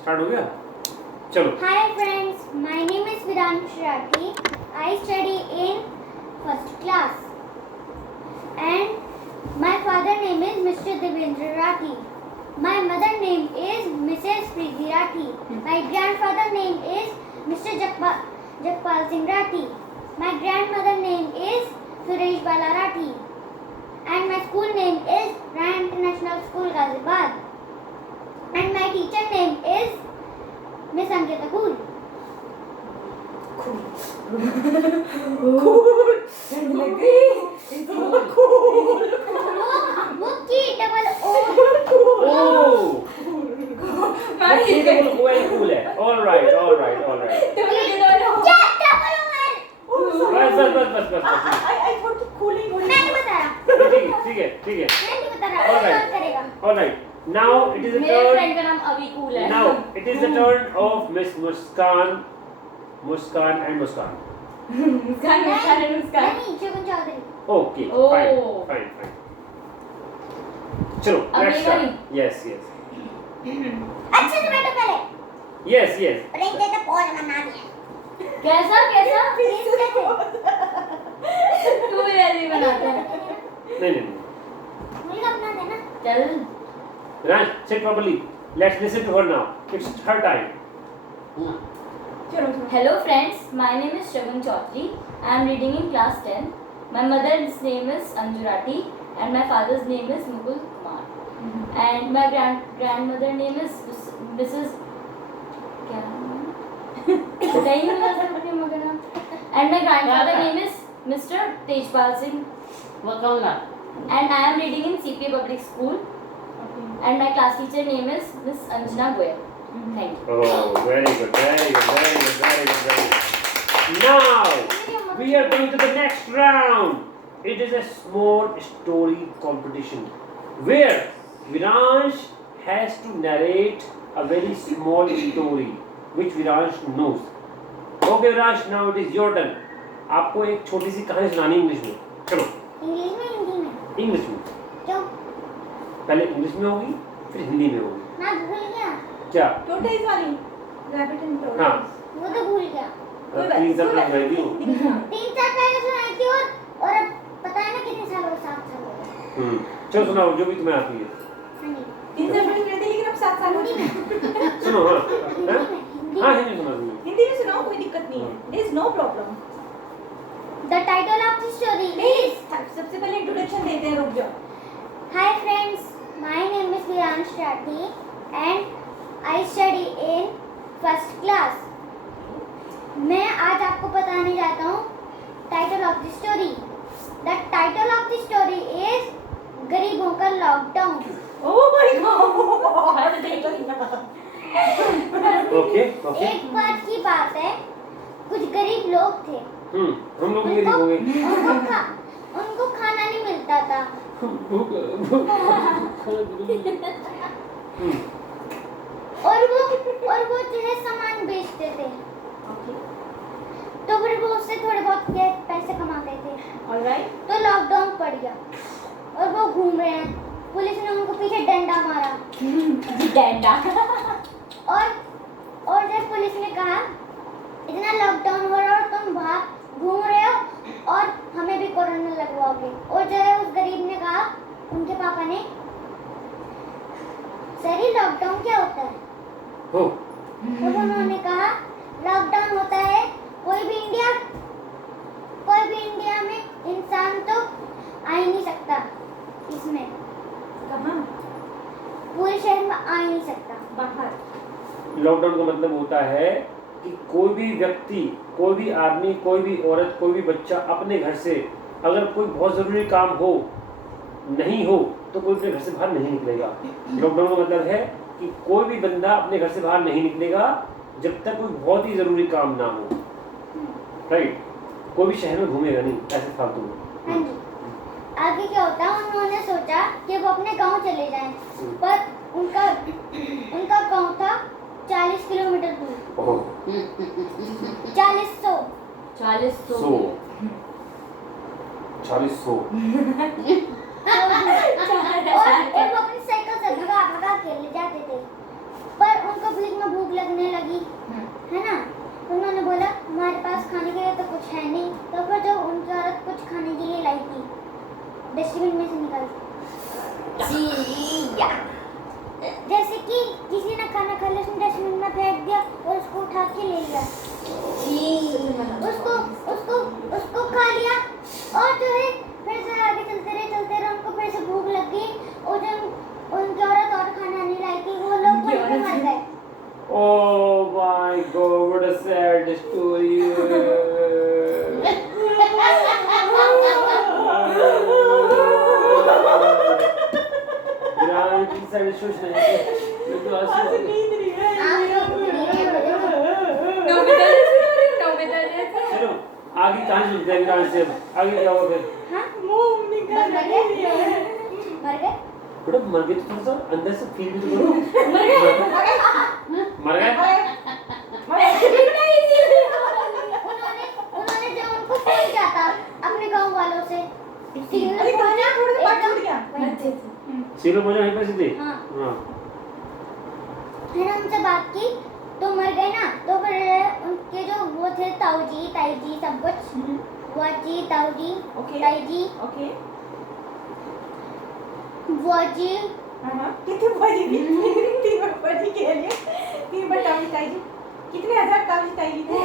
Start हो गया, चलो। Hi friends, my name is Viransh Rathi. I study in first class and my father name is Mr. Devendra Rathi. My mother name is Mrs. Preeti Rathi. My grandfather name is Mr. Jakpal Singh Rathi. My grandmother name is Suresh Bala Rathi. And my school name is Ryan International School Ghaziabad. And my teacher name is Miss Ankita Cool. वो की double O ओह, cool है। All right, all right, all right. क्या double O है? बस। I thought कि cooling होनी मैंने बताया। ठीक है। मैं नहीं बता रहा। All और right. करेगा। All right. Now it is the मेरे turn. फ्रेंड का नाम अभी कूल है। Now it is the turn of Miss Muskan and Muskan. मुस्कान नहीं, शगुन चौधरी। Okay, Oh. fine. चलो, अब let's ये start. वाली? Yes. अच्छा तो बैठो पहले। Yes. ब्रेक दे तो पॉज बना दिया। कैसा प्लीज कैसे? तू भी ऐसे ही बनाते हैं। नहीं। मुझे अपना देना। चल Raj, sit properly. Let's listen to her now. It's her time. Hello friends, my name is Shagun Chaudhary. I am reading in class 10. My mother's name is Anju Rathi and my father's name is Mukul Kumar. And my grandmother name is Mrs. क्या बताइए नहीं लगा सकती मगर नाम. And my grandfather name is Mr. Tejpal Singh. And I am reading in CPA Public School. And my class teacher name is Miss Anjana Goyal. Thank you. Oh, very good. Now we are going to the next round. It is a small story competition where Viransh has to narrate a very small story which Viransh knows. Okay, Viransh, now it is your turn. आपको एक छोटी सी कहानी सुनानी English में. चलो. English में हिंदी में। English में. क्यों? पहले इंग्लिश में होगी, फिर हिंदी में होगी. ना भूल गया। क्या? Tortoise वाली. Rabbit and tortoise. हाँ. वो तो भूल गया। कोई बात 3 साल नहीं, पहले सुनाई थी. 3-4 पहले सुनाई थी और अब पता है ना कितने साल हो गए, 7 साल हो गए। चलो सुनाओ जो भी तुम्हें आती है. हाँ जी। 3 साल पहले सुनाई थी लेकिन अब 7 साल हो गए. सुनो. हाँ. हिंदी हाँ में। हिंदी सुना दूंगी. हिंदी में सुनाओ, कोई दिक्कत नहीं है. There is no problem. The title of the story is सबसे पहले इंट्रोडक्शन देते हैं, रुक जाओ. Hi friends, my name is Viransh Rathi and I study in first class. मैं आज आपको बताने जाता हूँ title of the story. The title of the story is गरीबों का lockdown. Oh my God. Okay. एक बार की बात है, कुछ गरीब लोग थे. हम लोग भी गरीब हो गए. उनको खाना नहीं मिलता था. और वो जो है सामान बेचते थे. तो फिर वो उससे थोड़े बहुत पैसे कमाते थे. Alright. तो लॉकडाउन पड़ गया और वो घूम रहे हैं. पुलिस ने उनको पीछे डंडा मारा डंडा. और जब पुलिस ने कहा इतना लॉकडाउन हो रहा है और तुम बाहर घूम रहे हो और हमें भी कोरोना लगवाओगे. और जो है उस गरीब ने कहा, उनके पापा ने, सर ये लॉकडाउन क्या होता है? हो. तो उन्होंने कहा लॉकडाउन होता है कोई भी इंडिया में इंसान तो आ ही नहीं सकता. इसमें कहाँ? पूरे शहर में आ ही नहीं सकता. बाहर. लॉकडाउन का मतलब होता है कि कोई भी व्यक्ति, कोई भी आदमी, कोई भी औरत, कोई भी बच्चा अपने घर से अगर कोई बहुत ज़रूरी काम हो, नहीं हो, तो कोई अपने घर से बाहर नहीं निकलेगा. लॉकडाउन का मतलब है कि कोई भी बंदा अपने घर से बाहर नहीं निकलेगा जब तक कोई बहुत ही ज़रूरी काम ना हो. राइट. कोई भी शहर में घूमेगा नहीं ऐसे फालतू में. हाँ जी. आगे क्या होता है, उन्होंने सोचा कि वो अपने गांव चले जाएं, पर उनका गांव था 40 किलोमीटर दूर. ओह. 40 और वो अपनी साइकिल से भगा के ले जाते थे. पर उनको पुलिस में डस्टबिन में से निकाल जिया जैसे कि किसी ने खाना खा लिया उसने डस्टबिन में फेंक दिया और उसको उठा के ले लिया उसको उसको उसको खा लिया और जो है फिर से आगे चलते रहे उनको फिर से भूख लग गई और जब उनकी औरत और खाना नहीं लाई थी वो लोग वहीं पे मर गए Oh my God, what a sad story. यार इतनी सारी सोच नहीं है मैं तो आंसू आ गए। नोबिता जैसे चलो आगे कहानी सुनते हैं विरान से आगे क्या हुआ फिर हाँ मर गए मर गए बेटा मर गए तो थोड़ा सा अंदर से फील भी तो करो मर गए उन्होंने जब उनको फोन किया था अपने गांव वालों से अरे कहानी थोड़ा सा पार्ट छूट गया सीलो मजा वहीं पर से थी हाँ हाँ फिर हमसे बात की तो मर गए ना तो फिर उनके जो वो थे ताऊ जी ताई जी सब कुछ बुआ जी ताऊ जी ओके ताई जी ओके बुआ जी हां कितने बड़ी तीन बड़ी के लिए तीन बताओ ताई जी कितने हजार ताऊ जी ताई जी थे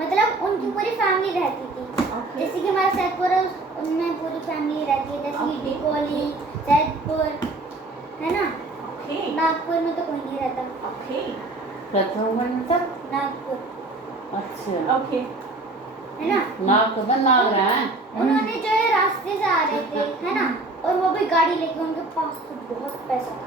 मतलब उनकी पूरी फैमिली रहती थी ओके जैसे कि हमारा सैदपुर है उनमें पूरी फैमिली रहती है जैसे कि Okay. डिकोली सैदपुर है ना ओके नागपुर में तो कोई नहीं रहता ओके प्रथम तक नागपुर अच्छा ओके है ना नाक का नाक रहा है उन्होंने जो है रास्ते से आ रहे थे है ना और वो भी गाड़ी लेके उनके पास तो बहुत पैसा था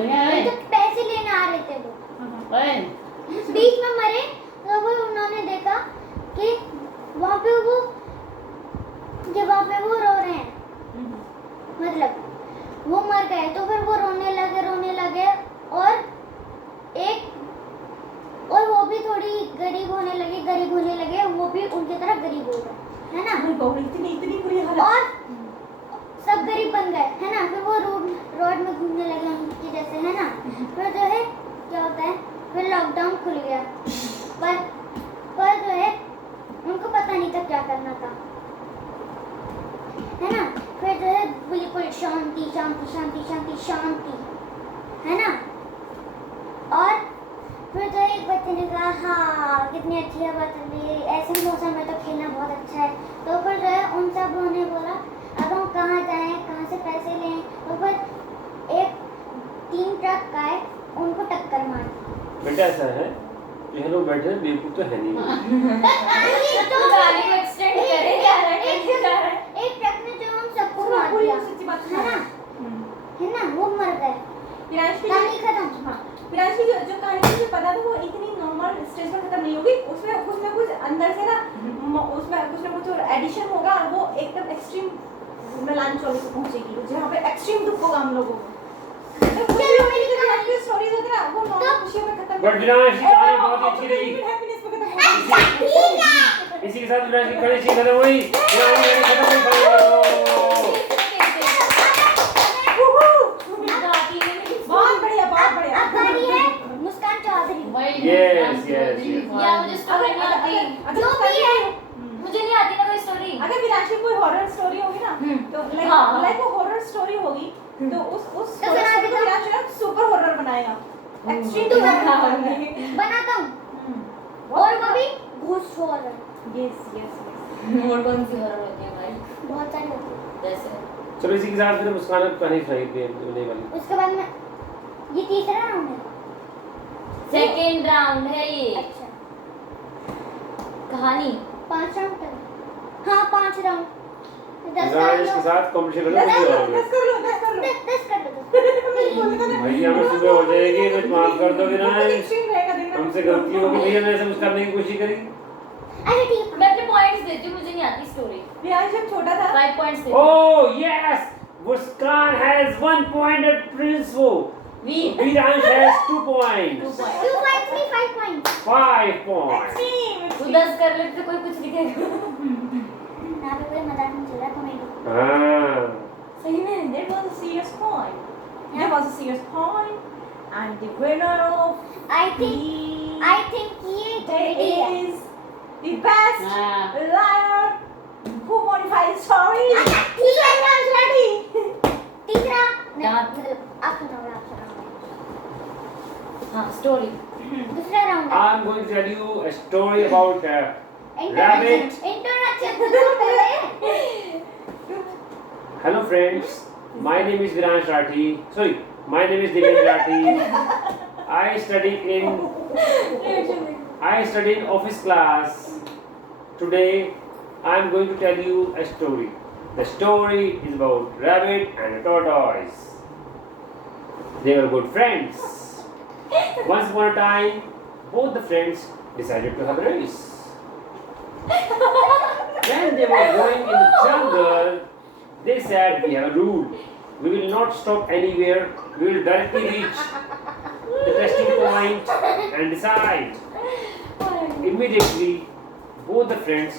ले आए तो पैसे लेने आ रहे थे वो ओए बीच में मरे तो वो उन्होंने देखा कि वहाँ पे वो रो रहे हैं मतलब वो मर गए तो फिर वो रोने लगे और वो भी थोड़ी गरीब होने लगे वो भी उनकी तरह गरीब हो गए है ना मेरी गौरी इतनी बुरी हालत और सब गरीब बन गए है ना फिर वो रोड में घूमने लगे उनकी जैसे है ना फिर जो है क्या होता है फिर लॉकडाउन खुल गया पर जो है उनको पता नहीं था क्या करना था है ना फिर जो है बिल्कुल शांति शांति शांति शांति शांति है ना और फिर जो एक बच्चे ने कहा हाँ कितनी अच्छी हवा चल रही है ऐसे मौसम में तो खेलना बहुत अच्छा है तो फिर जो है उन सब ने बोला अब हम कहाँ जाएं कहाँ से पैसे लें तो फिर एक 3 ट्रक आए उनको टक्कर मार दी बेटा ऐसा है ये लोग बैठे हैं बेवकूफ तो है नहीं गाड़ी को एक्सटेंड करें यार एक ट्रक ने जो हम सबको मार पूरी दिया सच्ची बात है ना वो मर गए विराज की कहानी खत्म हाँ विराज की जो कहानी मुझे पता था वो इतनी नॉर्मल स्टेज पर खत्म नहीं होगी उसमें कुछ ना कुछ अंदर से ना उसमें कुछ ना कुछ एडिशन होगा और वो एकदम एक्सट्रीम मिलान चौबीस को पहुंचेगी जहाँ पे एक्सट्रीम दुख होगा हम लोगों को चलो मेरी कहानी स्टोरीज होती है ना वो नॉर्मल खुशियों में खत्म बट विराज की कहानी बहुत अच्छी रही हैप्पीनेस पे खत्म होगी अच्छा ठीक है इसी के साथ विराज की कहानी अच्छी खत्म हुई कहानी खत्म हुई बहुत बढ़िया अब बारी है मुस्कान चौधरी Yes, yes, yes. या मुझे स्टोरी नहीं आती जो भी है मुझे नहीं आती ना कोई स्टोरी अगर विराज की कोई हॉरर स्टोरी होगी ना तो हाँ। लाइक वो हॉरर स्टोरी होगी तो उस तो स्टोरी बना को देगा। विराज ना सुपर हॉरर बनाएगा एक्सट्रीम तू हॉरर बनाता हूँ और वो भी घूस हॉरर यस यस और कौन सी हॉरर होती है भाई बहुत सारे होते हैं जैसे चलो इसी के साथ फिर मुस्कान अब कहानी सुनाई दे नहीं वाली उसके बाद में ये तीसरा राउंड है सेकंड राउंड है ये अच्छा कहानी 5 राउंड कर हाँ 5 राउंड 10 विराज इसके राउंड साथ कंपटीशन दस करो कर लो 10 कर लो 10 कर दो भैया हमें सुबह हो जाएगी कुछ माफ कर दो विराज एक्सट्रीम रहेगा देखना हमसे गलती होगी भैया ने ऐसा कुछ करने की कोशिश करी अरे ठीक है मैं अपने पॉइंट्स देती हूँ मुझे नहीं आती स्टोरी विराज जब छोटा था 5 पॉइंट्स देती हूँ Oh yes, Muskan has 1 point at Prince. Viransh has 2 points. 2 points नहीं 5 points 5 points. एक्सट्रीम तू 10 कर ले तो कोई कुछ लिखेगा यहाँ पे कोई मजाक नहीं चल रहा कॉमेडी हाँ. सही में that was a serious point that was a serious point and the winner of I think ये day कॉमेडी है is the best हाँ। liar Who modifies story? ठीक है ना Ready? तीसरा दांत। आप सुनाओ आप सुनाओ हाँ स्टोरी दूसरा राउंड है I'm going to tell you a story about a rabbit. Introduction तो पहले Hello friends, my name is Viransh Rathi. Sorry, my name is Divyansh Rathi. I study in office class. Today I am going to tell you a story. The story is about rabbit and a tortoise. They were good friends. Once upon a time, both the friends decided to have a race. When they were going in the jungle, they said, we have a rule. We will not stop anywhere. We will directly reach the resting point and decide. Immediately, both the friends.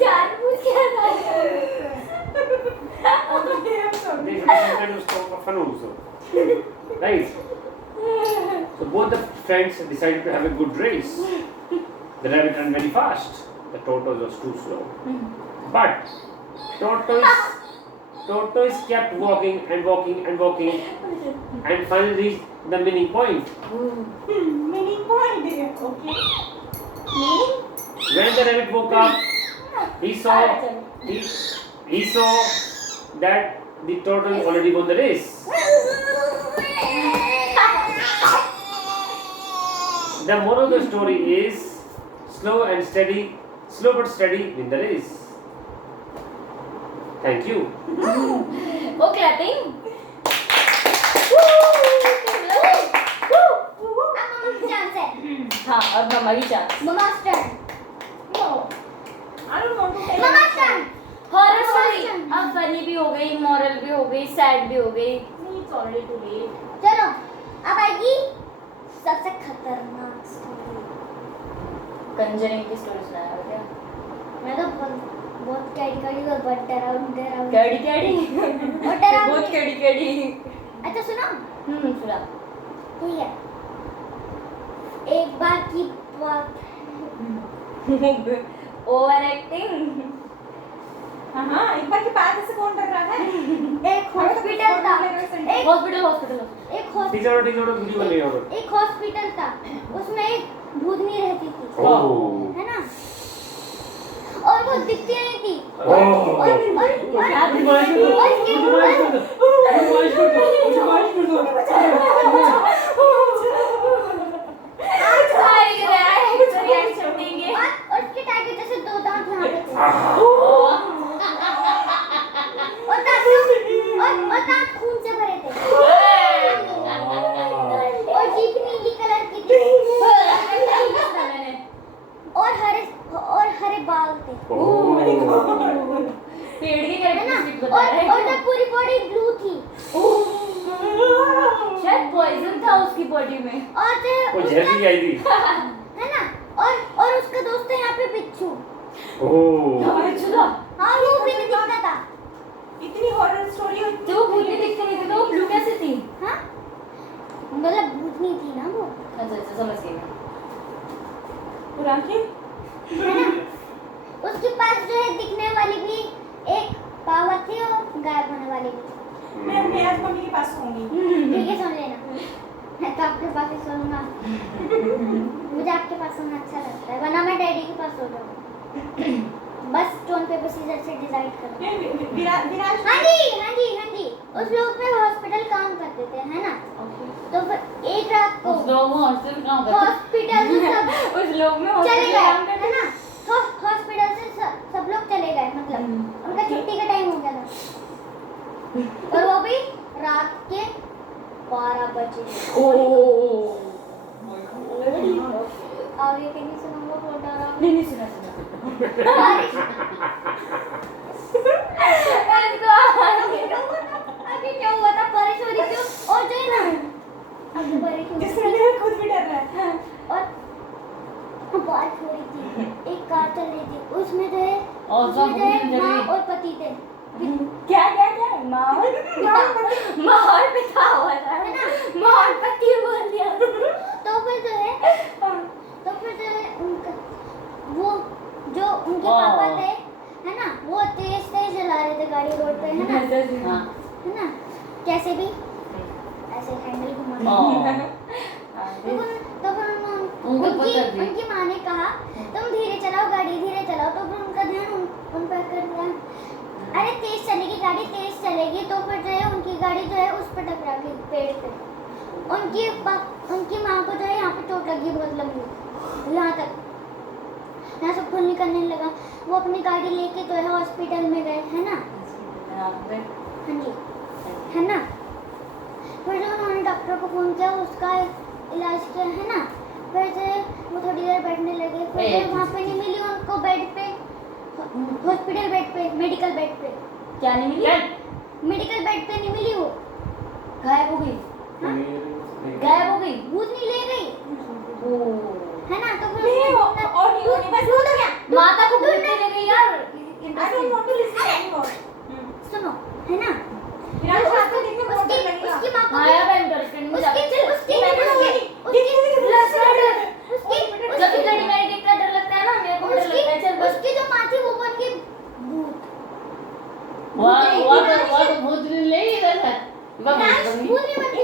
जानबूझ के हंसा रहे They should sometimes stop for fun also. Right? So both the friends decided to have a good race. The rabbit ran very fast. The tortoise was too slow. But tortoise kept walking and walking and walking and finally reached the meeting point. Meaning point. Okay. Meaning? When the rabbit woke up, he saw that the tortoise already won the race. The moral of the story is slow but steady win the race. Thank you. वो clapping हाँ अब मम्मा की chance Mama's turn. No. I don't want to tell Mama's turn. Horror story Question. अब funny भी हो गई moral भी हो गई सैड भी हो गई It's already too late. चलो अब आएगी सबसे खतरनाक स्टोरी। कंजरिंग की स्टोरी सुनाया हो क्या मैं तो बहुत कैडी कैडी और बहुत डरावनी कैडी कैडी और डरावनी बहुत कैडी कैडी अच्छा सुनो सुना ठीक है एक बार की बात ओवर एक्टिंग हाँ एक बार की बात ऐसे कौन कर रहा है? एक हॉस्पिटल था एक हॉस्पिटल एक हॉस्पिटल टीचर वीडियो बन रही है एक हॉस्पिटल था उसमें एक भूतनी रहती थी ओह है ना और वो दिखती नहीं थी ओह और उसके टाइगर जैसे दो दांत यहाँ पे थे और दांत खून से भरे थे और जीभ नीली कलर की थी और हरे बाल थे पेड़ की है ना कैरेक्टरिस्टिक बता रहे और हैं पूरी बॉडी ब्लू थी शायद पॉइजन था उसकी बॉडी में और वो जहर भी आई थी है ना और उसका दोस्त है यहाँ पे बिच्छू ओह हाँ वो भी नहीं दिखता था इतनी हॉरर स्टोरी हो तो वो भूतनी दिखती नहीं थी तो वो ब्लू कैसे थी हाँ मतलब भूतनी थी ना वो अच्छा अच्छा समझ गई मैं पुरानी है ना उसके पास जो है दिखने वाली भी एक पावर थी और गायब होने वाली भी मैं आज मम्मी के पास सोऊंगी ठीक है सुन लेना मैं तो आपके पास ही सोऊंगा मुझे आपके पास सोना अच्छा लगता है वरना मैं डैडी के पास सो जाऊंगा बस स्टोन पेपर सीजर से डिसाइड करो विराज हाँ जी उस लोग पे हॉस्पिटल काम करते थे है ना तो फिर एक रात को उस लोग हॉस्टल कहाँ पर हॉस्पिटल से सब उस लोग में चले हॉस्पिटल गए काम करते है ना तो हॉस्पिटल से सब लोग चले गए मतलब उनका छुट्टी का टाइम हो गया था और वो भी रात के 12 बजे आगे के नहीं सुनाऊंगा बहुत डरा नहीं सुना अभी क्या हुआ था बारिश हो रही थी और जो है ना अभी बारिश हो रही जिसमें थी मैं खुद भी डर रहा है और बारिश हो रही थी एक कार चल रही थी उसमें जो है और सब उसमें जो है घूमने माँ चले। और पति थे क्या माँ और पिता हुआ था है ना माँ और पति बोल दिया तो फिर जो है उनका वो जो उनके उनके पापा थे, है ना, वो तेज तेज चला रहे थे गाड़ी रोड पे, है ना, हाँ है ना, कैसे भी ऐसे हैंडल घुमा तो फिर उनको पता थी। उनकी माँ ने कहा तुम धीरे चलाओ गाड़ी, धीरे चलाओ, तो फिर उनका ध्यान उन पर कर दिया। अरे तेज चलेगी गाड़ी, तेज चलेगी, तो फिर जो है उनकी गाड़ी जो है उस पर टकरा गई पेड़ पे। उनकी माँ को जो है यहाँ पे चोट लगी बहुत लंबी, यहाँ तक, यहाँ से खून निकलने लगा। वो अपनी गाड़ी लेके जो है हॉस्पिटल में गए, है ना, हाँ जी, है ना। फिर जो उन्होंने डॉक्टर को फोन किया, उसका इलाज किया, है ना। फिर से वो थोड़ी देर बैठने लगे, फिर वहाँ पे नहीं मिली उनको बेड पे, हॉस्पिटल बेड पे, मेडिकल बेड पे, क्या नहीं मिली? मेडिकल बेड पे नहीं मिली वो, गायब हो गई, गायब हो गई, भूतनी ले गई, है ना। तो फिर नहीं वो और नहीं होने बस हो गया। माता को भूतनी ले गई यार। I don't want to listen anymore. सुनो, है ना, विराट को आपको देखने बहुत डर लगेगा। उसकी माँ को हाँ यार, मैं इंटरेस्टेड नहीं उसकी जब भी लड़ी मेरे को इतना डर लगता है ना, मेरे को डर लगता है। चल बस उसकी जो माँ थी वो बन गई भूत। वो तो भूत ले ही इधर है। भूत नहीं बनती,